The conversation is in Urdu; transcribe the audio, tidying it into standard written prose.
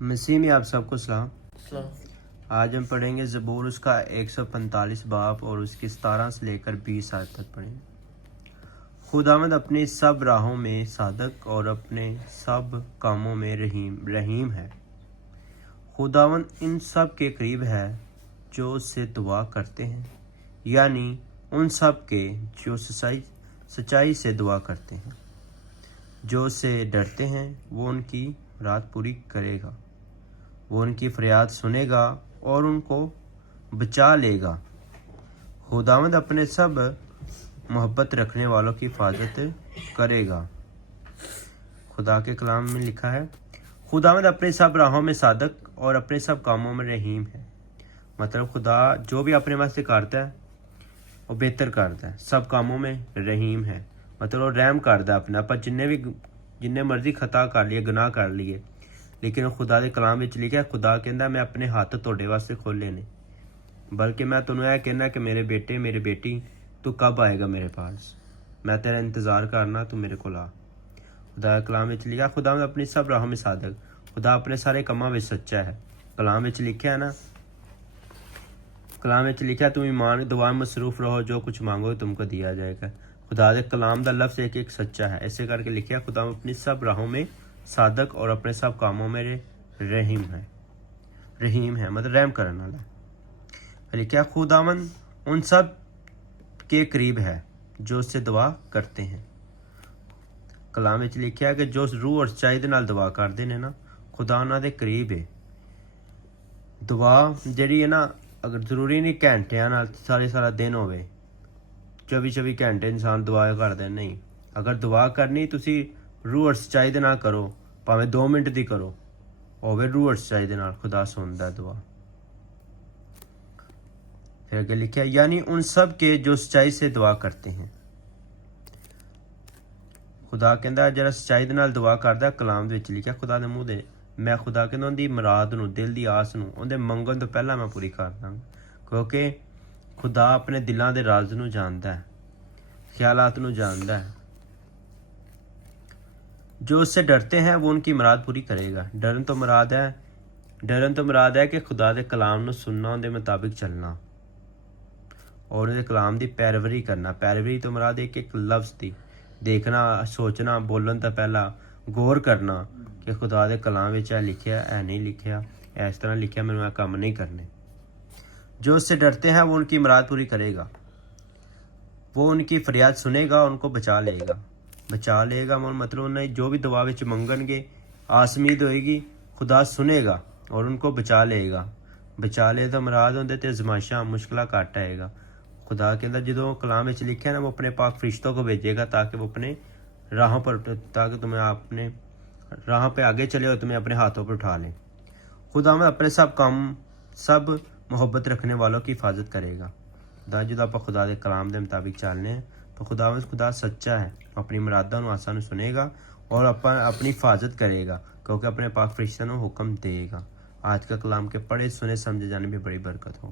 مسیح میں آپ سب کو سلام۔ السلام۔ آج ہم پڑھیں گے زبور اس کا 145 باب اور اس کی 17 سے لے کر 20 آیت تک پڑھیں گے۔ خداوند اپنی سب راہوں میں صادق اور اپنے سب کاموں میں رحیم ہے۔ خداوند ان سب کے قریب ہے جو اس سے دعا کرتے ہیں، یعنی ان سب کے جو سچائی سے دعا کرتے ہیں۔ جو اس سے ڈرتے ہیں وہ ان کی مراد پوری کرے گا، وہ ان کی فریاد سنے گا اور ان کو بچا لے گا۔ خداوند اپنے سب محبت رکھنے والوں کی حفاظت کرے گا۔ خدا کے کلام میں لکھا ہے، خداوند اپنے سب راہوں میں صادق اور اپنے سب کاموں میں رحیم ہے۔ مطلب خدا جو بھی اپنے واسطے کرتا ہے وہ بہتر کرتا ہے، سب کاموں میں رحیم ہے، مطلب وہ رحم کرتا ہے اپنا پر جننے مرضی خطا کر لیے، گناہ کر لیے، لیکن خدا کے کلام میں لکھا ہے خدا کہندا میں اپنے ہاتھ تھوڑے واسطے کھولے نے، بلکہ میں تینوں یہ کہنا کہ میرے بیٹے میرے بیٹی تو کب آئے گا میرے پاس، میں تیرا انتظار کرنا، تو میرے کو آ۔ خدا کے کلام میں لکھا خدا میں اپنی سب راہوں میں صادق، خدا اپنے سارے کاماں میں سچا ہے۔ کلام میں لکھا ہے نا، کلام میں لکھا تم ایمان دعا میں مصروف رہو، جو کچھ مانگو تم کو دیا جائے گا۔ خدا کے کلام دا لفظ ایک سچا ہے، ایسے کر کے لکھا خدا اپنی سب راہوں میں صادق اور اپنے سب کاموں میں رحیم ہے مطلب رحم کرنے والا۔ لکھا خداوند ان سب کے قریب ہے جو اس سے دعا کرتے ہیں۔ کلام میں لکھا ہے کہ جو روح اور سچائی دے نال دعا کرتے ہیں نا، خدا انہاں دے قریب ہے۔ دعا جڑی ہے نا، اگر ضروری نہیں گھنٹیاں نال سارا دن ہوئے 24 گھنٹے انسان دعا کردا نہیں، اگر دعا کرنی تسی روح اور سچائی دے نال کرو، پاویں 2 منٹ دی کرو، ہوے روح اور سچائی دے نال، خدا سندا دعا۔ پھر اگے لکھا یعنی ان سب کے جو سچائی سے دعا کرتے ہیں۔ خدا کہندا جڑا سچائی دے نال دعا کردا، کلام دے وچ لکھا خدا دے منہ دے میں خدا کہندا ان دی مراد نو، دل دی آس نو ان دے منگن تو پہلا میں پوری کر داں، کیونکہ خدا اپنے دلاں دے راز نو جاندا ہے، خیالات نو جاندا ہے۔ جو اس سے ڈرتے ہیں وہ ان کی مراد پوری کرے گا۔ ڈرن تو مراد ہے کہ خدا دے کلام نو سننا، ان دے مطابق چلنا اور ان دے کلام دی پیروی کرنا۔ پیروی تو مراد ایک لفظ دی دیکھنا، سوچنا، بولن تو پہلا غور کرنا کہ خدا دے کلام وچ اے لکھیا اے نہیں لکھیا، اس طرح لکھیا میں کام نہیں کرنے۔ جو اس سے ڈرتے ہیں وہ ان کی مراد پوری کرے گا، وہ ان کی فریاد سنے گا، ان کو بچا لے گا مطلب انہیں جو بھی دعا وچ منگن گے، آسمید ہوئے گی، خدا سنے گا اور ان کو بچا لے گا۔ بچا لے تو مراد ہوندے تے آزمائشاں مشکلہ کٹ آئے گا۔ خدا کے اندر جدوں کلام وچ لکھا ہے نا، وہ اپنے پاک فرشتوں کو بھیجے گا تاکہ وہ اپنے راہوں پر، تاکہ تمہیں اپنے راہوں پہ آگے چلے اور تمہیں اپنے ہاتھوں پر اٹھا لیں۔ خدا میں اپنے سب محبت رکھنے والوں کی حفاظت کرے گا۔ جدوں آپ خدا دے کلام دے مطابق چلنے ہیں تو خدا سچا ہے، اپنی مراداں نو آسان سنے گا اور اپنی حفاظت کرے گا، کیونکہ اپنے پاک فرشتوں نو حکم دے گا۔ آج کا کلام کے پڑھے سنے سمجھے جانے میں بڑی برکت ہو۔